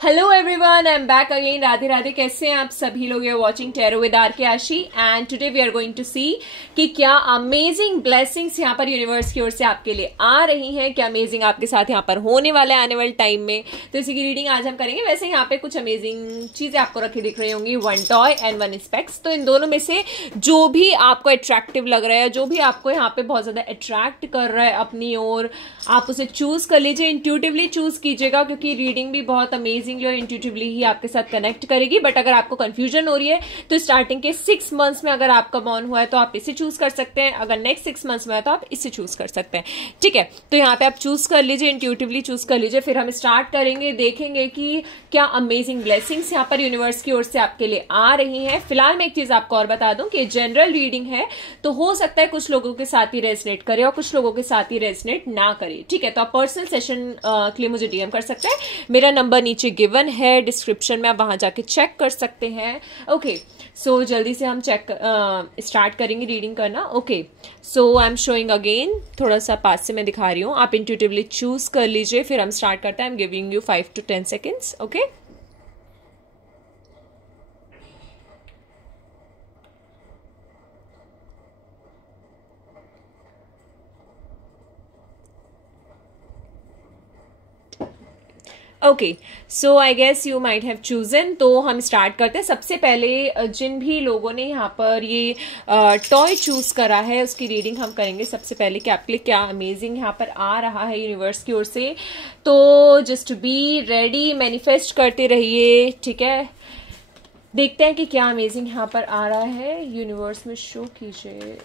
Hello everyone, I am back again. Radhe Radhe. कैसे हैं आप सभी लोग? You are watching tarot with R K Ashi and today we are going to see कि क्या अमेजिंग ब्लेसिंग्स यहाँ पर यूनिवर्स की ओर से आपके लिए आ रही हैं, क्या अमेजिंग आपके साथ यहाँ पर होने वाला है आने वाले टाइम में। तो इसी की रीडिंग आज हम करेंगे। वैसे यहाँ पे कुछ अमेजिंग चीजें आपको रखी दिख रही होंगी, 1 टॉय एंड 1 स्पेक्स। तो इन दोनों में से जो भी आपको अट्रैक्टिव लग रहा है, जो भी आपको यहाँ पे बहुत ज्यादा अट्रैक्ट कर रहा है अपनी ओर, आप उसे चूज कर लीजिए। इंट्यूटिवली चूज कीजिएगा क्योंकि रीडिंग भी बहुत अमेजिंग और इंट्यूटिवली ही आपके साथ कनेक्ट करेगी। बट अगर आपको कंफ्यूजन हो रही है तो स्टार्टिंग के 6 मंथ्स में अगर आपका बॉर्न हुआ है तो आप इसे चूज कर सकते हैं, अगर नेक्स्ट 6 मंथ्स में है तो आप इसे चूज कर सकते हैं। ठीक है, तो यहाँ पे आप चूज कर लीजिए, इंट्यूटिवली चूज कर लीजिए। फिर हम स्टार्ट करेंगे, देखेंगे कि क्या अमेजिंग ब्लेसिंग्स यहाँ पर यूनिवर्स की ओर से आपके लिए आ रही है। फिलहाल मैं एक चीज आपको और बता दूं कि जनरल रीडिंग है तो हो सकता है कुछ लोगों के साथ ही रेजनेट करे और कुछ लोगों के साथ ही रेजनेट ना करे। ठीक है, तो आप पर्सनल सेशन के लिए मुझे डीएम कर सकते हैं। मेरा नंबर नीचे गिवन है डिस्क्रिप्शन में, आप वहां जाके चेक कर सकते हैं। ओके, सो जल्दी से हम स्टार्ट करेंगे रीडिंग करना। Okay, so I am showing again, थोड़ा सा पास से मैं दिखा रही हूँ, आप इंट्यूटिवली चूज कर लीजिए। फिर हम स्टार्ट करते हैं। I am giving you 5 to 10 seconds. Okay, okay, so I guess you might have chosen. तो हम स्टार्ट करते हैं। सबसे पहले जिन भी लोगों ने यहाँ पर ये टॉय चूज करा है उसकी रीडिंग हम करेंगे सबसे पहले कि आपके लिए क्या अमेजिंग यहाँ पर आ रहा है यूनिवर्स की ओर से। तो जस्ट बी रेडी, मैनिफेस्ट करते रहिए। ठीक है, देखते हैं कि क्या अमेजिंग यहाँ पर आ रहा है। यूनिवर्स में शो कीजिए।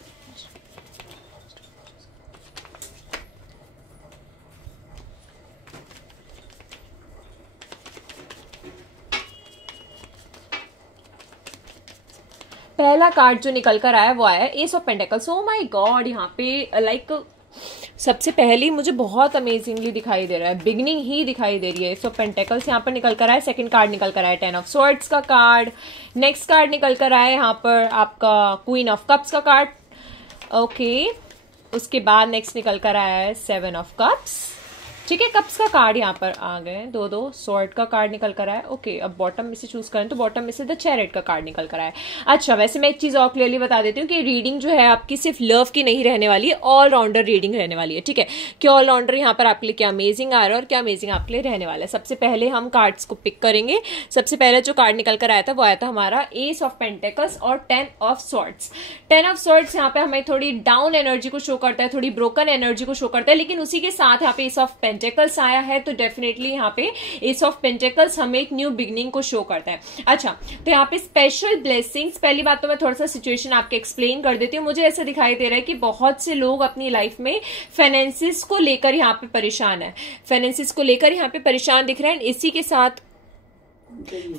पहला कार्ड जो निकल कर आया वो आया S of pentacles. Oh my God, यहाँ पे लाइक सबसे पहले मुझे बहुत अमेजिंगली दिखाई दे रहा है, बिगनिंग ही दिखाई दे रही है। एस ऑफ पेंटिकल्स यहाँ पर निकल कर आया। सेकंड कार्ड निकल कर आया 10 ऑफ स्वॉर्ड्स का कार्ड। नेक्स्ट कार्ड निकल कर आया यहाँ पर आपका क्वीन ऑफ कप्स का कार्ड। ओके, उसके बाद नेक्स्ट निकल कर आया है 7 ऑफ कप्स। ठीक है, कप्स का कार्ड यहाँ पर आ गए, दो स्वॉर्ड का कार्ड निकल कर आया। ओके, अब बॉटम में से चूज करें तो बॉटम में से द चैरियट का कार्ड निकल कर आया। अच्छा, वैसे मैं एक चीज और क्लियरली बता देती हूँ कि रीडिंग जो है आपकी सिर्फ लव की नहीं रहने वाली है, ऑलराउंडर रीडिंग रहने वाली है। ठीक है, कि ऑलराउंडर यहाँ पर आपके लिए क्या अमेजिंग आ रहा है और क्या अमेजिंग आपके लिए रहने वाला है। सबसे पहले हम कार्ड्स को पिक करेंगे। सबसे पहले जो कार्ड निकल कर आया था वो आया था हमारा एस ऑफ पेंटिकल्स और 10 ऑफ स्वॉर्ड्स। 10 ऑफ स्वॉर्ड्स यहाँ पे हमें थोड़ी डाउन एनर्जी को शो करता है, थोड़ी ब्रोकन एनर्जी को शो करता है, लेकिन उसी के साथ यहाँ पे एस ऑफ पेंटिकल्स आया है तो डेफिनेटली यहाँ पे एस ऑफ पेंटिकल्स हमें एक न्यू बिगनिंग को शो करता है। अच्छा, तो यहाँ पे स्पेशल ब्लेसिंग्स, पहली बात तो मैं थोड़ा सा सिचुएशन आपके एक्सप्लेन कर देती हूँ। मुझे ऐसा दिखाई दे रहा है कि बहुत से लोग अपनी लाइफ में फाइनेंसिस को लेकर यहाँ पे परेशान है, फाइनेंसिस को लेकर यहाँ पे परेशान दिख रहे हैं। इसी के साथ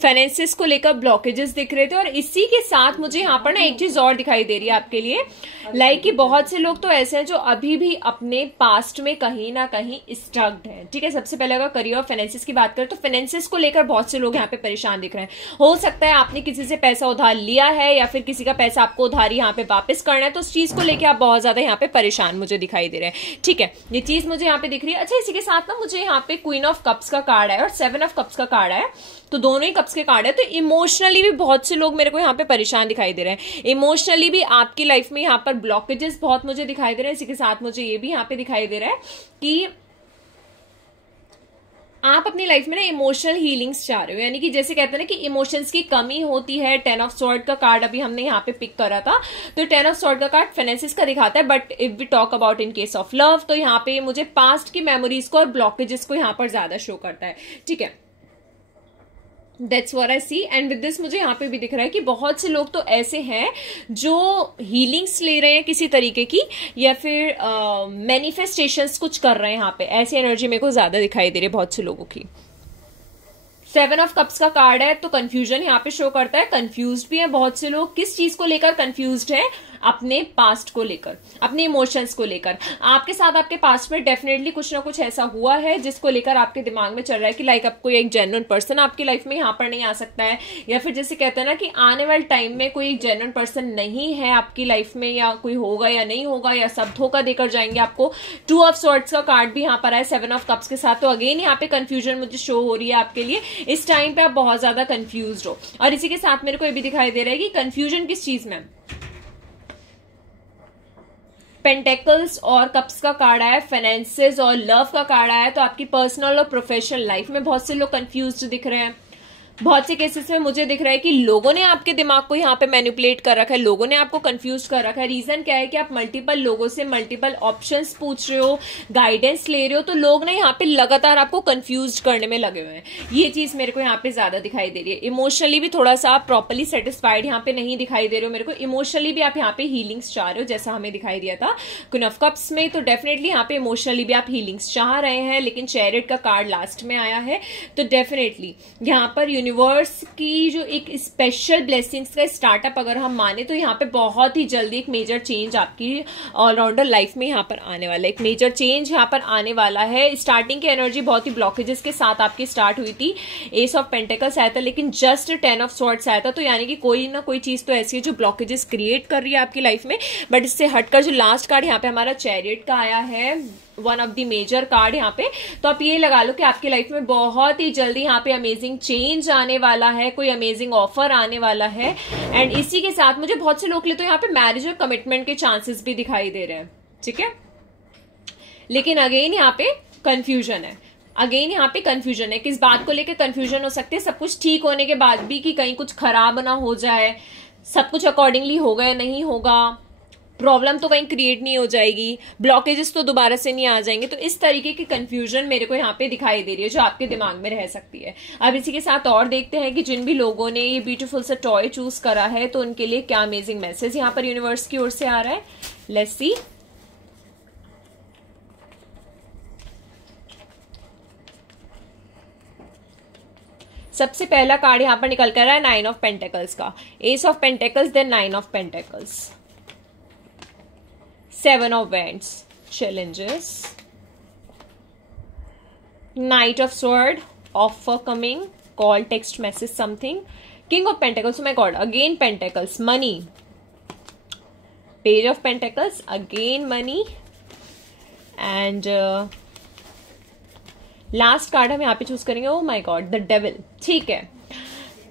फाइनेंसिस को लेकर ब्लॉकेजेस दिख रहे थे और इसी के साथ मुझे यहाँ पर ना एक चीज और दिखाई दे रही है आपके लिए, लाइक कि बहुत से लोग तो ऐसे हैं जो अभी भी अपने पास्ट में कहीं ना कहीं स्टक्ड हैं। ठीक है, सबसे पहले अगर करियर और फाइनेंसिस की बात करें तो फाइनेंसिस को लेकर बहुत से लोग यहाँ पे परेशान दिख रहे हैं। हो सकता है आपने किसी से पैसा उधार लिया है या फिर किसी का पैसा आपको उधारी यहाँ पे वापस करना है, तो उस चीज को लेकर आप बहुत ज्यादा यहाँ पे परेशान मुझे दिखाई दे रहे हैं। ठीक है, ये चीज मुझे यहाँ पे दिख रही है। अच्छा, इसी के साथ ना मुझे यहाँ पे क्वीन ऑफ कप्स का कार्ड है और 7 ऑफ कप्स का कार्ड है, तो दोनों ही कप्स के कार्ड है। तो इमोशनली भी बहुत से लोग मेरे को यहाँ पे परेशान दिखाई दे रहे हैं। इमोशनली भी आपकी लाइफ में यहाँ पर ब्लॉकेजेस बहुत मुझे दिखाई दे रहे हैं। इसी के साथ मुझे ये भी यहाँ पे दिखाई दे रहा है कि आप अपनी लाइफ में ना इमोशनल हीलिंग्स चाह रहे हो, यानी कि जैसे कहते हैं ना कि इमोशंस की कमी होती है। 10 ऑफ स्वॉर्ड का कार्ड अभी हमने यहाँ पे पिक करा था, तो 10 ऑफ स्वॉर्ड का कार्ड फाइनेंसिस का दिखाता है। But if we talk about in case of love तो यहाँ पे मुझे पास्ट की मेमोरीज को और ब्लॉकेजेस को यहाँ पर ज्यादा शो करता है। ठीक है, That's what I see and with this मुझे यहाँ पे भी दिख रहा है कि बहुत से लोग तो ऐसे हैं जो हीलिंग्स ले रहे हैं किसी तरीके की या फिर मैनिफेस्टेशंस कुछ कर रहे हैं। यहाँ पे ऐसी एनर्जी मेरे को ज्यादा दिखाई दे रही है बहुत से लोगों की। 7 ऑफ कप्स का कार्ड है तो कंफ्यूजन यहाँ पे शो करता है, कंफ्यूज्ड भी है बहुत से लोग। किस चीज को लेकर कंफ्यूज्ड है अपने पास्ट को लेकर, अपने इमोशंस को लेकर। आपके साथ आपके पास्ट में डेफिनेटली कुछ ना कुछ ऐसा हुआ है जिसको लेकर आपके दिमाग में चल रहा है कि लाइक अब कोई एक जेन्युइन पर्सन आपकी लाइफ में यहाँ पर नहीं आ सकता है, या फिर जैसे कहते हैं ना कि आने वाले टाइम में कोई एक जेन्युइन पर्सन नहीं है आपकी लाइफ में, या कोई होगा या नहीं होगा, या सब धोखा देकर जाएंगे आपको। 2 ऑफ सॉर्ड्स का कार्ड भी यहाँ पर है 7 ऑफ कप्स के साथ। तो अगेन यहाँ पे कंफ्यूजन मुझे शो हो रही है आपके लिए। इस टाइम पे आप बहुत ज्यादा कंफ्यूज हो, और इसी के साथ मेरे को ये भी दिखाई दे रहा है कि कंफ्यूजन किस चीज में। पेंटेकल्स और कप्स का कार्ड आया, फाइनेंसेस और लव का कार्ड आया। तो आपकी पर्सनल और प्रोफेशनल लाइफ में बहुत से लोग कंफ्यूज दिख रहे हैं। बहुत से केसेस में मुझे दिख रहा है कि लोगों ने आपके दिमाग को यहाँ पे मैनिपुलेट कर रखा है, लोगों ने आपको कंफ्यूज कर रखा है। रीजन क्या है कि आप मल्टीपल लोगों से मल्टीपल ऑप्शंस पूछ रहे हो, गाइडेंस ले रहे हो, तो लोग ना यहाँ पे लगातार आपको कंफ्यूज करने में लगे हुए हैं। ये चीज मेरे को यहाँ पे ज्यादा दिखाई दे रही है। इमोशनली भी थोड़ा सा आप प्रॉपरली सेटिस्फाइड यहाँ पे नहीं दिखाई दे रहे हो मेरे को। इमोशनली भी आप यहाँ पे हीलिंग्स चाह रहे हो, जैसा हमें दिखाई दिया था क्वीन ऑफ कप्स में। तो डेफिनेटली यहाँ पे इमोशनली भी आप हीलिंग्स चाह रहे हैं, लेकिन चैरियट का कार्ड लास्ट में आया है। तो डेफिनेटली यहाँ पर यूनिवर्स की जो एक स्पेशल ब्लेसिंग्स का स्टार्टअप अगर हम माने, तो यहाँ पे बहुत ही जल्दी एक मेजर चेंज आपकी ऑलराउंडर लाइफ में यहाँ पर आने वाला है। एक मेजर चेंज यहाँ पर आने वाला है। स्टार्टिंग की एनर्जी बहुत ही ब्लॉकेजेस के साथ आपकी स्टार्ट हुई थी। एस ऑफ पेंटिकल्स आया था, लेकिन जस्ट 10 ऑफ स्वॉर्ड्स आया था। तो यानी कि कोई ना कोई चीज तो ऐसी है जो ब्लॉकेजेस क्रिएट कर रही है आपकी लाइफ में। बट इससे हटकर जो लास्ट कार्ड यहाँ पे हमारा चैरियट का आया है, one of the major card यहाँ पे, तो आप ये लगा लो कि आपकी लाइफ में बहुत ही जल्दी यहाँ पे अमेजिंग चेंज आने वाला है, कोई अमेजिंग ऑफर आने वाला है। एंड इसी के साथ मुझे बहुत से लोग के लिए तो यहाँ पे मैरिज और कमिटमेंट के चांसेस भी दिखाई दे रहे हैं, ठीक है। लेकिन अगेन यहाँ पे कंफ्यूजन है, अगेन यहाँ पे कंफ्यूजन है। किस बात को लेकर कंफ्यूजन हो सकती है? सब कुछ ठीक होने के बाद भी कि कहीं कुछ खराब ना हो जाए, सब कुछ अकॉर्डिंगली होगा या नहीं होगा, प्रॉब्लम तो कहीं क्रिएट नहीं हो जाएगी, ब्लॉकेजेस तो दोबारा से नहीं आ जाएंगे। तो इस तरीके की कंफ्यूजन मेरे को यहाँ पे दिखाई दे रही है जो आपके दिमाग में रह सकती है। अब इसी के साथ और देखते हैं कि जिन भी लोगों ने ये ब्यूटीफुल सा टॉय चूज करा है तो उनके लिए क्या अमेजिंग मैसेज यहाँ पर यूनिवर्स की ओर से आ रहा है। Let's see. सबसे पहला कार्ड यहाँ पर निकल कर रहा है 9 ऑफ पेंटिकल्स का, ace of pentacles, then 9 of pentacles, 7 of wands, challenges, knight of sword, offer coming, call, text message, something, king of pentacles, oh my god, again pentacles, money, page of pentacles, again money, and last card हम यहाँ पे choose करेंगे, oh my God, the devil. ठीक है,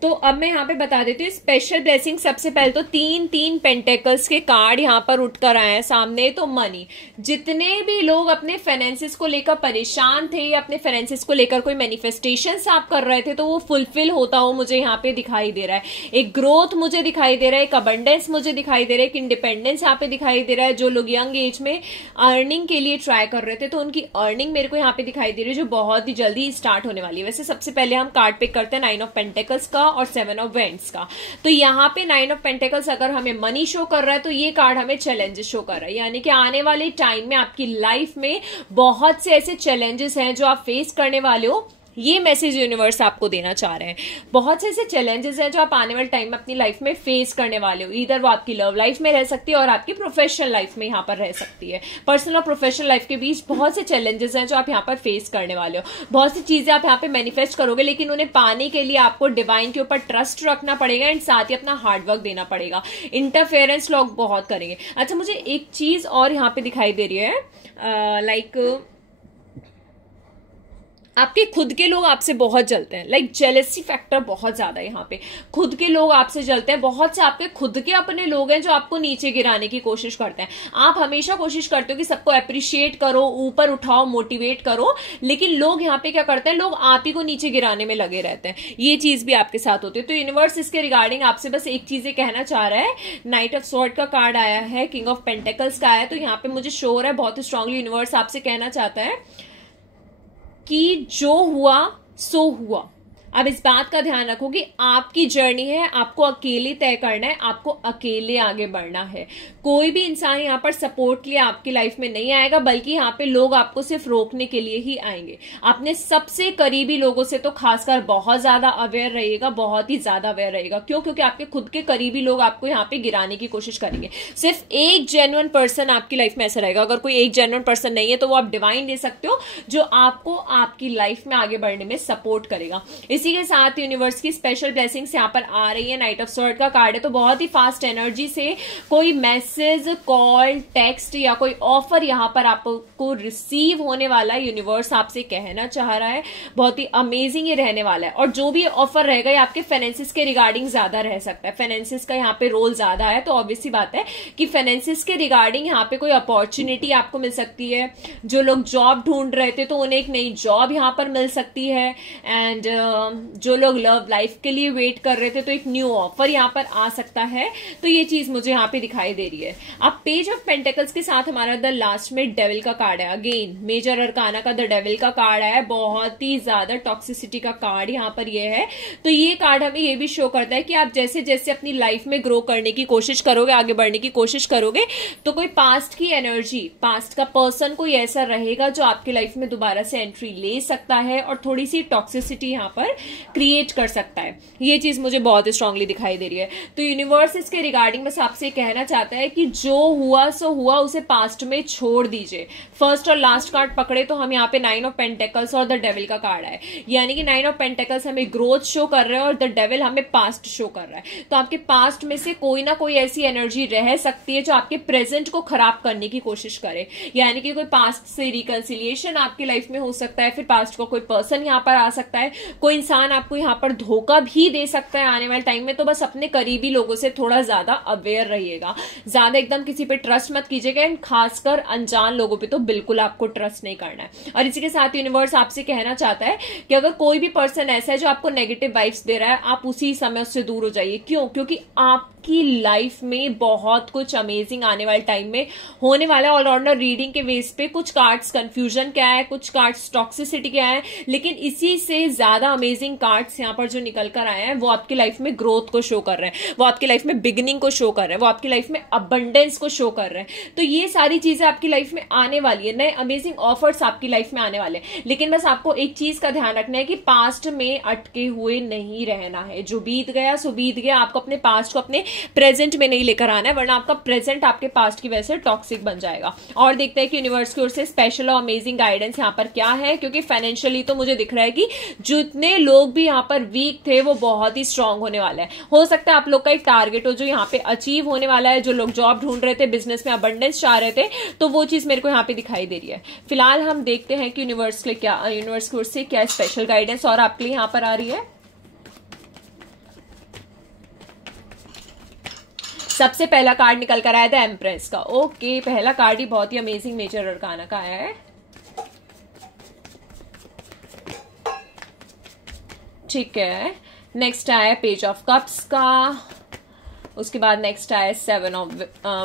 तो अब मैं यहाँ पे बता देती हूँ स्पेशल ब्लेसिंग। सबसे पहले तो 3 पेंटेकल्स के कार्ड यहाँ पर उठकर आए हैं सामने। तो मनी, जितने भी लोग अपने फाइनेंसेस को लेकर परेशान थे या अपने फाइनेंसेस को लेकर कोई मैनिफेस्टेशंस आप कर रहे थे, तो वो फुलफिल होता हो मुझे यहाँ पे दिखाई दे रहा है। एक ग्रोथ मुझे दिखाई दे रहा है, एक अबंडेंस मुझे दिखाई दे रहा है, एक इंडिपेंडेंस यहाँ पे दिखाई दे रहा है। जो लोग यंग एज में अर्निंग के लिए ट्राई कर रहे थे, तो उनकी अर्निंग मेरे को यहाँ पे दिखाई दे रही है जो बहुत ही जल्दी स्टार्ट होने वाली है। वैसे सबसे पहले हम कार्ड पिक करते हैं 9 ऑफ पेंटिकल्स का और 7 ऑफ वेंट्स का। तो यहाँ पे 9 ऑफ पेंटिकल्स अगर हमें मनी शो कर रहा है, तो ये कार्ड हमें चैलेंजेस शो कर रहा है। यानी कि आने वाले टाइम में आपकी लाइफ में बहुत से ऐसे चैलेंजेस हैं जो आप फेस करने वाले हो। ये मैसेज यूनिवर्स आपको देना चाह रहे हैं। बहुत से ऐसे चैलेंजेस हैं जो आप आने वाले टाइम में अपनी लाइफ में फेस करने वाले हो। इधर वो आपकी लव लाइफ में रह सकती है और आपकी प्रोफेशनल लाइफ में यहाँ पर रह सकती है। पर्सनल और प्रोफेशनल लाइफ के बीच बहुत से चैलेंजेस हैं जो आप यहाँ पर फेस करने वाले हो। बहुत सी चीजें आप यहाँ पे मैनिफेस्ट करोगे, लेकिन उन्हें पाने के लिए आपको डिवाइन के ऊपर ट्रस्ट रखना पड़ेगा एंड साथ ही अपना हार्डवर्क देना पड़ेगा। इंटरफेरेंस लोग बहुत करेंगे। अच्छा, मुझे एक चीज और यहाँ पे दिखाई दे रही है, लाइक आपके खुद के लोग आपसे बहुत जलते हैं। लाइक जेलेसी फैक्टर बहुत ज्यादा है यहाँ पे। खुद के लोग आपसे जलते हैं। बहुत से आपके खुद के अपने लोग हैं जो आपको नीचे गिराने की कोशिश करते हैं। आप हमेशा कोशिश करते हो कि सबको अप्रिशिएट करो, ऊपर उठाओ, मोटिवेट करो, लेकिन लोग यहाँ पे क्या करते हैं, लोग आप ही को नीचे गिराने में लगे रहते हैं। ये चीज भी आपके साथ होती है। तो यूनिवर्स इसके रिगार्डिंग आपसे बस एक चीज कहना चाह रहा है। नाइट ऑफ स्वॉर्ड का कार्ड आया है, किंग ऑफ पेंटिकल्स का आया, तो यहाँ पे मुझे शो हो रहा है बहुत स्ट्रांगली यूनिवर्स आपसे कहना चाहता है कि जो हुआ सो हुआ। अब इस बात का ध्यान रखो कि आपकी जर्नी है, आपको अकेले तय करना है, आपको अकेले आगे बढ़ना है। कोई भी इंसान यहाँ पर सपोर्ट के लिए आपकी लाइफ में नहीं आएगा, बल्कि यहाँ पे लोग आपको सिर्फ रोकने के लिए ही आएंगे। अपने सबसे करीबी लोगों से तो खासकर बहुत ज्यादा अवेयर रहिएगा, बहुत ही ज्यादा अवेयर रहेगा। क्यों? क्योंकि आपके खुद के करीबी लोग आपको यहाँ पे गिराने की कोशिश करेंगे। सिर्फ एक जेन्युइन पर्सन आपकी लाइफ में ऐसा रहेगा। अगर कोई एक जेन्युइन पर्सन नहीं है तो वो आप डिवाइन ले सकते हो, जो आपको आपकी लाइफ में आगे बढ़ने में सपोर्ट करेगा। इसी के साथ यूनिवर्स की स्पेशल ब्लेसिंग्स यहाँ पर आ रही है। नाइट ऑफ स्वॉर्ड का कार्ड है, तो बहुत ही फास्ट एनर्जी से कोई मैसेज, कॉल, टेक्स्ट या कोई ऑफर यहाँ पर आपको रिसीव होने वाला है। यूनिवर्स आपसे कहना चाह रहा है, बहुत ही अमेजिंग ये रहने वाला है। और जो भी ऑफर रहेगा ये आपके फाइनेंसिस के रिगार्डिंग ज्यादा रह सकता है। फाइनेंसिस का यहाँ पे रोल ज्यादा है, तो ऑब्वियसली बात है कि फाइनेंसिस के रिगार्डिंग यहाँ पे कोई अपॉर्चुनिटी आपको मिल सकती है। जो लोग जॉब ढूंढ रहे थे तो उन्हें एक नई जॉब यहाँ पर मिल सकती है। एंड जो लोग लव लाइफ के लिए वेट कर रहे थे तो एक न्यू ऑफर यहाँ पर आ सकता है। तो ये चीज मुझे यहाँ पे दिखाई दे रही है। अब पेज ऑफ पेंटिकल्स के साथ हमारा द लास्ट में डेविल का कार्ड है। अगेन मेजर अरकाना का द डेविल का कार्ड है। बहुत ही ज्यादा टॉक्सिसिटी का कार्ड यहाँ पर ये है। तो ये कार्ड हमें ये भी शो करता है कि आप जैसे जैसे अपनी लाइफ में ग्रो करने की कोशिश करोगे, आगे बढ़ने की कोशिश करोगे, तो कोई पास्ट की एनर्जी, पास्ट का पर्सन कोई ऐसा रहेगा जो आपकी लाइफ में दोबारा से एंट्री ले सकता है और थोड़ी सी टॉक्सिसिटी यहाँ पर क्रिएट कर सकता है। ये चीज मुझे बहुत स्ट्रांगली दिखाई दे रही है। तो यूनिवर्स इसके रिगार्डिंग बस आपसे कहना चाहता है कि जो हुआ सो हुआ, उसे पास्ट में छोड़ दीजिए। फर्स्ट और लास्ट कार्ड पकड़े तो हम यहाँ पे 9 ऑफ पेंटिकल्स और द डेविल का कार्ड है। यानी कि 9 ऑफ पेंटिकल्स हमें ग्रोथ शो कर रहे हैं और द डेविल हमें पास्ट शो कर रहा है। तो आपके पास्ट में से कोई ना कोई ऐसी एनर्जी रह सकती है जो आपके प्रेजेंट को खराब करने की कोशिश करे। यानी कि कोई पास्ट से रिकंसिलिएशन आपकी लाइफ में हो सकता है, फिर पास्ट को कोई पर्सन यहाँ पर आ सकता है, कोई इंसान आपको यहाँ पर धोखा भी दे सकता है आने वाले टाइम में। तो बस अपने करीबी लोगों से थोड़ा ज्यादा अवेयर रहिएगा, ज्यादा एकदम किसी पे ट्रस्ट मत कीजिएगा। एंड खासकर अनजान लोगों पे तो बिल्कुल आपको ट्रस्ट नहीं करना है। और इसी के साथ यूनिवर्स आपसे कहना चाहता है कि अगर कोई भी पर्सन ऐसा है जो आपको नेगेटिव वाइब्स दे रहा है, आप उसी समय उससे दूर हो जाइए। क्यों? क्योंकि आपकी लाइफ में बहुत कुछ अमेजिंग आने वाले टाइम में होने वाला है। ऑलराउंडर रीडिंग के बेस पे कुछ कार्ड्स कंफ्यूजन क्या है, कुछ कार्ड्स टॉक्सिसिटी क्या है, लेकिन इसी से ज्यादा अमेजिंग कार्ड्स यहाँ पर जो निकल कर आए हैं वो आपकी लाइफ में ग्रोथ को शो कर रहे हैं, वो आपकी लाइफ में बिगिनिंग को शो कर रहे हैं, वो आपकी लाइफ में अबंडेंस को शो कर रहे हैं। तो ये सारी चीजें आपकी लाइफ में आने वाली है, नए अमेजिंग ऑफर्स आपकी लाइफ में आने वाले हैं। लेकिन बस आपको एक चीज का ध्यान रखना है कि पास्ट में अटके हुए नहीं रहना है। जो बीत गया सो बीत गया। आपको अपने पास्ट को अपने प्रेजेंट में नहीं लेकर आना है, वरना आपका प्रेजेंट आपके पास्ट की वजह से टॉक्सिक बन जाएगा। और देखते हैं कि यूनिवर्स की ओर से स्पेशल और अमेजिंग गाइडेंस यहाँ पर क्या है। क्योंकि फाइनेंशियली तो मुझे दिख रहा है कि जितने लोग भी यहाँ पर वीक थे वो बहुत ही स्ट्रांग होने वाले हैं। हो सकता है आप लोग का एक टारगेट हो जो यहाँ पे अचीव होने वाला है। जो लोग जॉब ढूंढ रहे थे, बिजनेस में अबंडेंस चाह रहे थे, तो वो चीज मेरे को यहाँ पे दिखाई दे रही है। फिलहाल हम देखते हैं कि यूनिवर्स की ओर से क्या स्पेशल गाइडेंस और आपके लिए यहाँ पर आ रही है। सबसे पहला कार्ड निकल कर आया था एम्प्रेस का। ओके, पहला कार्ड ही बहुत ही अमेजिंग मेजर अरकाना का आया है। ठीक है, नेक्स्ट आया पेज ऑफ कप्स का। उसके बाद नेक्स्ट आया 7 ऑफ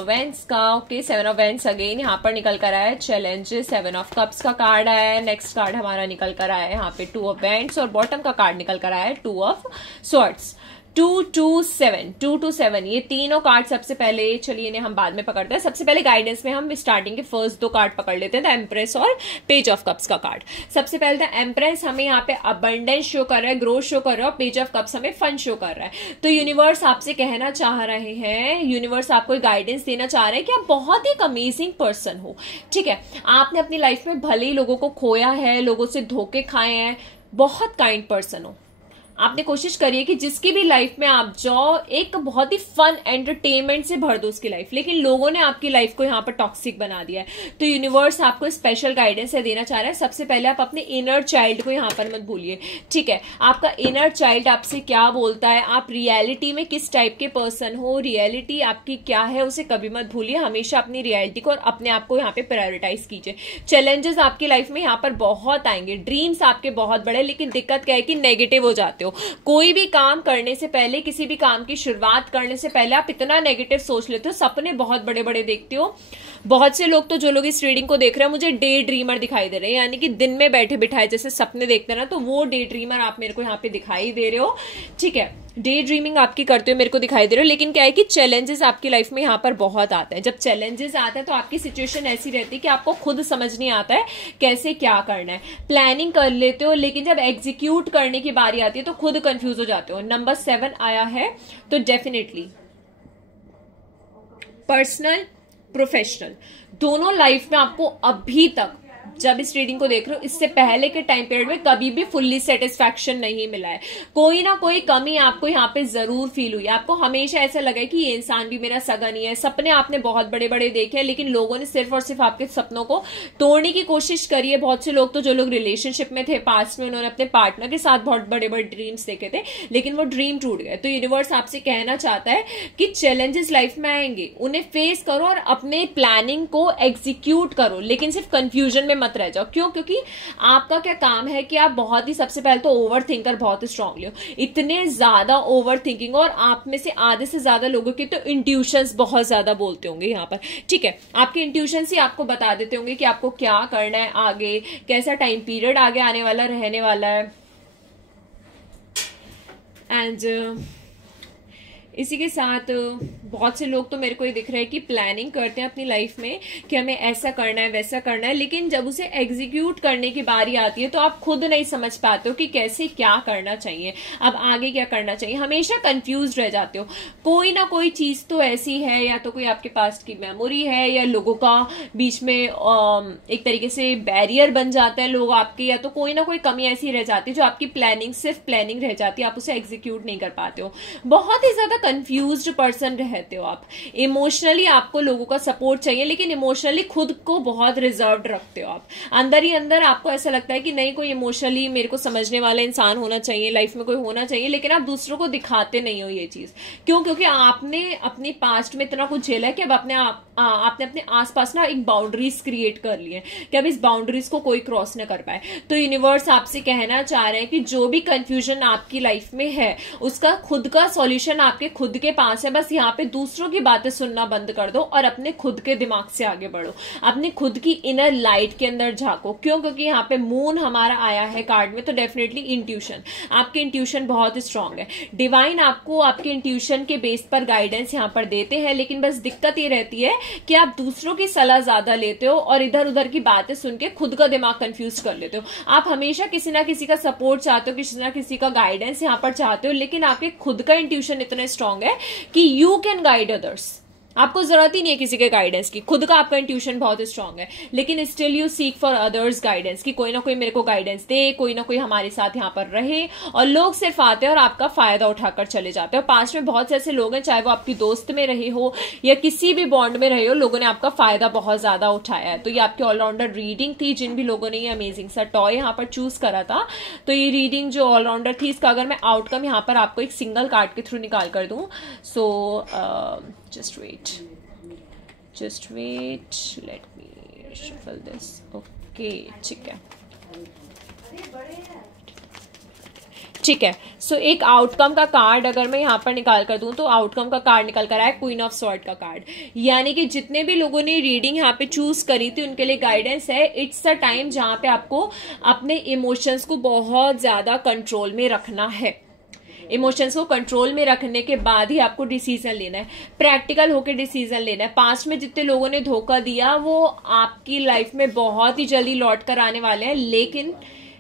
वेंस का। ओके, 7 ऑफ वेंस अगेन यहाँ पर निकल कर आया है चैलेंजेस। 7 ऑफ कप्स का कार्ड आया है। नेक्स्ट कार्ड हमारा निकल कर आया है यहाँ पे 2 ऑफ वेंस और बॉटम का कार्ड निकल कर आया है 2 ऑफ स्वॉर्ड्स। 2-2-7 ये तीनों कार्ड सबसे पहले, चलिए इन्हें हम बाद में पकड़ते हैं। सबसे पहले गाइडेंस में हम स्टार्टिंग के फर्स्ट 2 कार्ड पकड़ लेते हैं, द एम्प्रेस और पेज ऑफ कप्स का कार्ड। सबसे पहले द एम्प्रेस हमें यहाँ पे अबंडेंस शो कर रहा है, ग्रोथ शो कर रहा है, और पेज ऑफ कप्स हमें फन शो कर रहा है। तो यूनिवर्स आपसे कहना चाह रहे हैं, यूनिवर्स आपको गाइडेंस देना चाह रहे हैं कि आप बहुत ही अमेजिंग पर्सन हो। ठीक है, आपने अपनी लाइफ में भले ही लोगों को खोया है, लोगों से धोखे खाए हैं, बहुत काइंड पर्सन हो। आपने कोशिश करिए कि जिसकी भी लाइफ में आप जाओ, एक बहुत ही फन एंटरटेनमेंट से भर दो उसकी लाइफ। लेकिन लोगों ने आपकी लाइफ को यहाँ पर टॉक्सिक बना दिया है। तो यूनिवर्स आपको स्पेशल गाइडेंस देना चाह रहा है। सबसे पहले आप अपने इनर चाइल्ड को यहाँ पर मत भूलिए। ठीक है, आपका इनर चाइल्ड आपसे क्या बोलता है, आप रियलिटी में किस टाइप के पर्सन हो, रियलिटी आपकी क्या है, उसे कभी मत भूलिए। हमेशा अपनी रियलिटी को और अपने आप को यहाँ पे प्रायोरिटाइज कीजिए। चैलेंजेस आपकी लाइफ में यहाँ पर बहुत आएंगे, ड्रीम्स आपके बहुत बड़े, लेकिन दिक्कत क्या है कि नेगेटिव हो जाते हो। हो। कोई भी काम करने से पहले, किसी भी काम की शुरुआत करने से पहले आप इतना नेगेटिव सोच लेते हो, सपने बहुत बड़े बड़े देखते हो। बहुत से लोग तो, जो लोग इस रीडिंग को देख रहे हैं, मुझे डे ड्रीमर दिखाई दे रहे हैं, यानी कि दिन में बैठे बिठाए जैसे सपने देखते हैं ना, तो वो डे ड्रीमर आप मेरे को यहाँ पे दिखाई दे रहे हो। ठीक है, डे ड्रीमिंग आपकी करते हो मेरे को दिखाई दे रहे हो। लेकिन क्या है कि चैलेंजेस आपकी लाइफ में यहाँ पर बहुत आते हैं। जब चैलेंजेस आते हैं तो आपकी सिचुएशन ऐसी रहती है कि आपको खुद समझ नहीं आता है कैसे क्या करना है। प्लानिंग कर लेते हो, लेकिन जब एग्जीक्यूट करने की बारी आती है तो खुद कंफ्यूज हो जाते हो। नंबर 7 आया है, तो डेफिनेटली पर्सनल, प्रोफेशनल, दोनों लाइफ में आपको अभी तक, जब इस रीडिंग को देख रहे हो, इससे पहले के टाइम पीरियड में कभी भी फुल्ली सेटिस्फैक्शन नहीं मिला है। कोई ना कोई कमी आपको यहाँ पे जरूर फील हुई। आपको हमेशा ऐसा लगा कि ये इंसान भी मेरा सगा नहीं है। सपने आपने बहुत बड़े बड़े देखे हैं, लेकिन लोगों ने सिर्फ और सिर्फ आपके सपनों को तोड़ने की कोशिश करी है। बहुत से लोग तो, जो लोग रिलेशनशिप में थे पास्ट में, उन्होंने अपने पार्टनर के साथ बहुत बड़े बड़े ड्रीम्स देखे थे, लेकिन वो ड्रीम टूट गए। तो यूनिवर्स आपसे कहना चाहता है कि चैलेंजेस लाइफ में आएंगे, उन्हें फेस करो और अपने प्लानिंग को एग्जीक्यूट करो, लेकिन सिर्फ कंफ्यूजन में मत रह जाओ। क्यों? क्योंकि आपका क्या काम है कि आप बहुत ही, सबसे पहले तो ओवर थिंकर बहुत स्ट्रांगली हो। इतने ज्यादा ओवर थिंकिंग, और आप में से आधे से ज्यादा लोगों के तो इंट्यूशंस बहुत ज्यादा बोलते होंगे यहाँ पर। ठीक है, आपके इंट्यूशंस ही आपको बता देते होंगे कि आपको क्या करना है आगे, कैसा टाइम पीरियड आगे आने वाला रहने वाला है। एंड इसी के साथ बहुत से लोग तो मेरे को ये दिख रहा है कि प्लानिंग करते हैं अपनी लाइफ में कि हमें ऐसा करना है, वैसा करना है, लेकिन जब उसे एग्जीक्यूट करने की बारी आती है तो आप खुद नहीं समझ पाते हो कि कैसे क्या करना चाहिए, अब आगे क्या करना चाहिए। हमेशा कंफ्यूज रह जाते हो। कोई ना कोई चीज तो ऐसी है, या तो कोई आपके पास की मेमोरी है, या लोगों का बीच में एक तरीके से बैरियर बन जाता है लोग आपके, या तो कोई ना कोई कमी ऐसी रह जाती है जो आपकी प्लानिंग सिर्फ प्लानिंग रह जाती है, आप उसे एग्जीक्यूट नहीं कर पाते हो। बहुत ही ज्यादा कंफ्यूज्ड पर्सन रहते हो आप। इमोशनली आपको लोगों का सपोर्ट चाहिए, लेकिन इमोशनली खुद को बहुत रिजर्व्ड रखते हो आप। अंदर ही अंदर आपको ऐसा लगता है कि नहीं, कोई इमोशनली मेरे को समझने वाला इंसान होना चाहिए, लाइफ में कोई होना चाहिए, लेकिन आप दूसरों को दिखाते नहीं हो ये चीज। क्यों? क्योंकि आपने अपनी पास्ट में इतना कुछ झेला है कि अब आपने अपने आसपास ना एक बाउंड्रीज क्रिएट कर ली है कि अब इस बाउंड्रीज को कोई क्रॉस न कर पाए। तो यूनिवर्स आपसे कहना चाह रहे हैं कि जो भी कंफ्यूजन आपकी लाइफ में है, उसका खुद का सॉल्यूशन आपके खुद के पास है। बस यहाँ पे दूसरों की बातें सुनना बंद कर दो और अपने खुद के दिमाग से आगे बढ़ो, अपने खुद की इनर लाइट के अंदर झांको। क्यों? क्योंकि यहाँ पे मून हमारा आया है कार्ड में, तो डेफिनेटली इंट्यूशन, आपके इंट्यूशन बहुत स्ट्रांग है। डिवाइन आपको आपके इंट्यूशन के बेस पर गाइडेंस यहाँ पर देते हैं, लेकिन बस दिक्कत ये रहती है कि आप दूसरों की सलाह ज्यादा लेते हो और इधर उधर की बातें सुन के खुद का दिमाग कंफ्यूज कर लेते हो। आप हमेशा किसी ना किसी का सपोर्ट चाहते हो, किसी ना किसी का गाइडेंस यहाँ पर चाहते हो, लेकिन आपके खुद का इंट्यूशन इतना स्ट्रांग है कि यू कैन गाइड अदर्स। आपको जरूरत ही नहीं है किसी के गाइडेंस की, खुद का आपका इंट्यूशन बहुत स्ट्रांग है, लेकिन still you seek for others guidance, कि कोई ना कोई मेरे को गाइडेंस दे, कोई ना कोई हमारे साथ यहाँ पर रहे। और लोग सिर्फ आते हैं और आपका फायदा उठाकर चले जाते हैं। पास्ट में बहुत से ऐसे लोग हैं, चाहे वो आपकी दोस्त में रहे हो या किसी भी बॉन्ड में रहे हो, लोगों ने आपका फायदा बहुत ज्यादा उठाया है। तो ये आपकी ऑलराउंडर रीडिंग थी। जिन भी लोगों ने ये अमेजिंग सा टॉय यहाँ पर चूज करा था, तो ये रीडिंग जो ऑलराउंडर थी, इसका अगर मैं आउटकम यहाँ पर आपको एक सिंगल कार्ड के थ्रू निकाल कर दूं, सो just wait, let me shuffle this. Okay, ठीक है, ठीक है। सो एक आउटकम का कार्ड अगर मैं यहाँ पर निकाल कर दूं, तो आउटकम का कार्ड निकल कर आया क्वीन ऑफ स्वॉर्ड का कार्ड, यानी कि जितने भी लोगों ने रीडिंग यहाँ पे चूज करी थी उनके लिए गाइडेंस है। इट्स अ टाइम जहां पे आपको अपने इमोशंस को बहुत ज्यादा कंट्रोल में रखना है। इमोशंस को कंट्रोल में रखने के बाद ही आपको डिसीजन लेना है, प्रैक्टिकल होकर डिसीजन लेना है। पास्ट में जितने लोगों ने धोखा दिया वो आपकी लाइफ में बहुत ही जल्दी लौट कर आने वाले हैं, लेकिन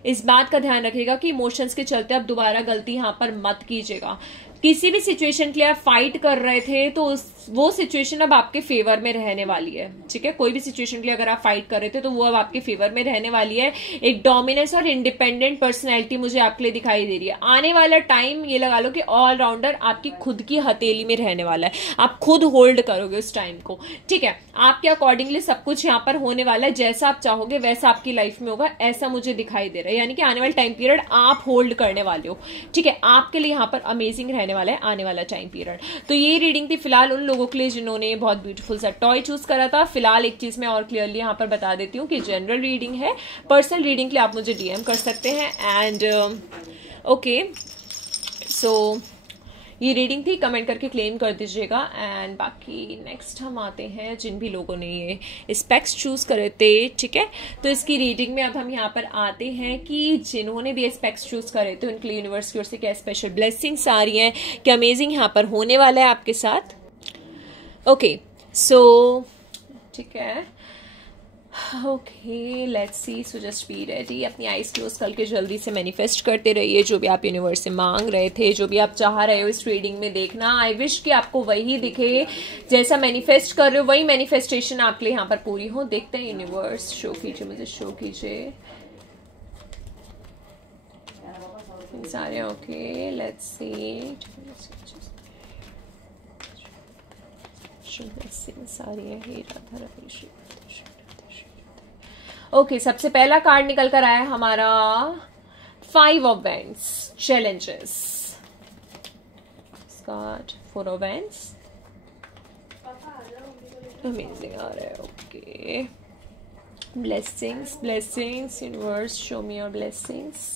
इस बात का ध्यान रखिएगा कि इमोशंस के चलते आप दोबारा गलती यहां पर मत कीजिएगा। किसी भी सिचुएशन के लिए आप फाइट कर रहे थे तो वो सिचुएशन अब आपके फेवर में रहने वाली है। ठीक है, कोई भी सिचुएशन के लिए अगर आप फाइट कर रहे थे तो वो अब आपके फेवर में रहने वाली है। एक डोमिनेंस और इंडिपेंडेंट पर्सनैलिटी मुझे आपके लिए दिखाई दे रही है। आने वाला टाइम ये लगा लो कि ऑलराउंडर आपकी खुद की हथेली में रहने वाला है, आप खुद होल्ड करोगे उस टाइम को। ठीक है, आपके अकॉर्डिंगली सब कुछ यहाँ पर होने वाला है, जैसा आप चाहोगे वैसा आपकी लाइफ में होगा, ऐसा मुझे दिखाई दे रहा है। यानी कि आने वाला टाइम पीरियड आप होल्ड करने वाले हो। ठीक है, आपके लिए यहाँ पर अमेजिंग रहने वाला है आने वाला टाइम पीरियड। तो ये रीडिंग थी फिलहाल उन लोगों के लिए जिन्होंने बहुत ब्यूटीफुल सा टॉय चूज करा था। फिलहाल एक चीज मैं और क्लियरली यहाँ पर बता देती हूँ कि जनरल रीडिंग है, पर्सनल रीडिंग के लिए आप मुझे डीएम कर सकते हैं। एंड ओके, सो ये रीडिंग थी, कमेंट करके क्लेम कर दीजिएगा। एंड बाकी नेक्स्ट हम आते हैं जिन भी लोगों ने ये स्पेक्स चूज करे थे, ठीक है, तो इसकी रीडिंग में अब हम यहाँ पर आते हैं कि जिन्होंने भी स्पेक्स चूज करे थे उनके लिए यूनिवर्स की ओर से क्या स्पेशल ब्लेसिंग्स आ रही हैं, क्या अमेजिंग यहाँ पर होने वाला है आपके साथ। ओके सो ठीक है, okay let's see. So just be ready, अपनी आईज क्लोज करके जल्दी से मैनिफेस्ट करते रहिए जो भी आप यूनिवर्स से मांग रहे थे, जो भी आप चाह रहे हो इस रीडिंग में देखना। आई विश कि आपको वही दिखे, जैसा मैनिफेस्ट कर रहे हो वही मैनिफेस्टेशन आपके लिए यहाँ पर पूरी हो। देखते हैं यूनिवर्स, शो कीजिए मुझे, शो कीजिए सारे। ओके लेट्स सी, सारी है ही राधा राधे। ओके सबसे पहला कार्ड निकल कर आया हमारा 5 of wands, challenges. Card 4 of wands, amazing आ रहा है। Okay blessings, blessings universe, show me your blessings,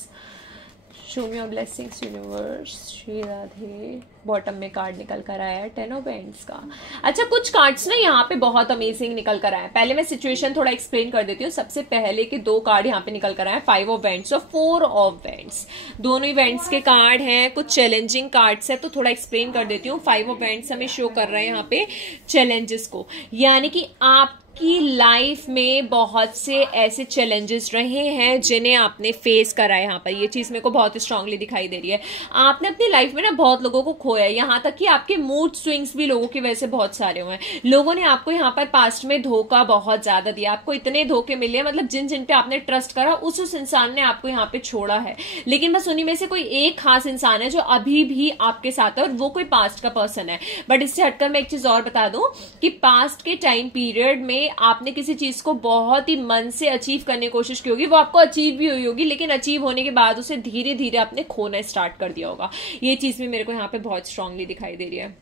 show me your blessings universe, Shri Radhe. Bottom में कार्ड निकल कर आया है 10 ऑफ वैंड्स का। अच्छा कुछ कार्ड्स ना यहाँ पे बहुत अमेजिंग निकल कर आए। पहले मैं सिचुएशन थोड़ा एक्सप्लेन कर देती हूँ। सबसे पहले के 2 कार्ड यहाँ पे निकल कर आए 5 ऑफ वैंड्स और 4 ऑफ वैंड्स, दोनों ही वैंड्स के कार्ड हैं, कुछ चैलेंजिंग कार्ड्स है, तो थोड़ा एक्सप्लेन कर देती हूँ। 5 ऑफ वैंड्स हमें शो कर रहे हैं यहाँ पे चैलेंजेस को, यानी कि आप की लाइफ में बहुत से ऐसे चैलेंजेस रहे हैं जिन्हें आपने फेस करा है। यहाँ पर ये चीज मेरे को बहुत स्ट्रांगली दिखाई दे रही है। आपने अपनी लाइफ में ना बहुत लोगों को खोया है, यहाँ तक कि आपके मूड स्विंग्स भी लोगों की वजह से बहुत सारे हुए हैं। लोगों ने आपको यहाँ पर पास्ट में धोखा बहुत ज्यादा दिया, आपको इतने धोखे मिले, मतलब जिन जिन पे आपने ट्रस्ट करा उस इंसान ने आपको यहाँ पे छोड़ा है। लेकिन बस उन्हीं में से कोई एक खास इंसान है जो अभी भी आपके साथ है और वो कोई पास्ट का पर्सन है। बट इससे हटकर मैं एक चीज और बता दूं कि पास्ट के टाइम पीरियड में आपने किसी चीज को बहुत ही मन से अचीव करने की कोशिश की होगी, वो आपको अचीव भी हुई होगी, लेकिन अचीव होने के बाद उसे धीरे धीरे आपने खोना स्टार्ट कर दिया होगा। ये चीज भी मेरे को यहाँ पे बहुत स्ट्रांगली दिखाई दे रही है।